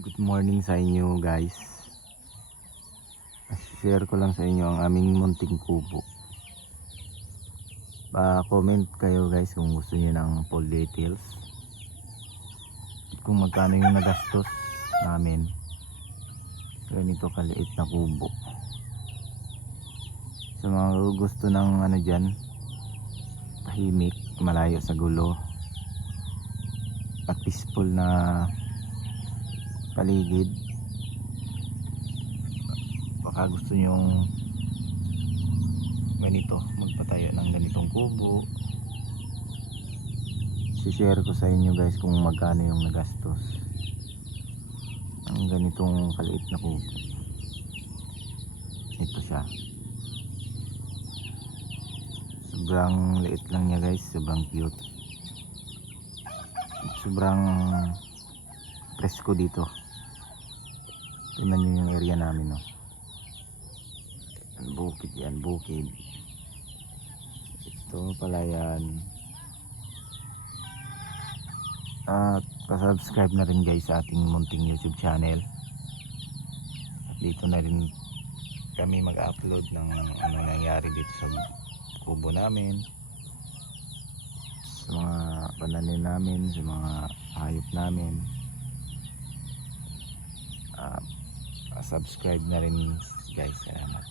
Good morning sa inyo guys. Share ko lang sa inyo ang aming munting kubo. Pa-comment kayo guys kung gusto niyo ng full details. Kung magkano yung nagastos namin. Ganito kaliit na kubo. Sa mga gusto ng diyan, tahimik, malayo sa gulo. At peaceful na paligid, baka gusto nyong ganito, magpatayo ng ganitong kubo, share ko sa inyo guys kung magkano yung nagastos ang ganitong kaliit na kubo. Ito siya, sobrang liit lang niya guys, sobrang cute, sobrang presko dito. Tingnan nyo yung area namin, no? Bukid yan, bukid. Ito palayan. At pa-subscribe na rin guys sa ating munting YouTube channel. At dito na rin kami mag-upload ng ano nangyari dito sa kubo namin, sa mga pananim namin, sa mga hayop namin. Subscribe na rin guys, salamat.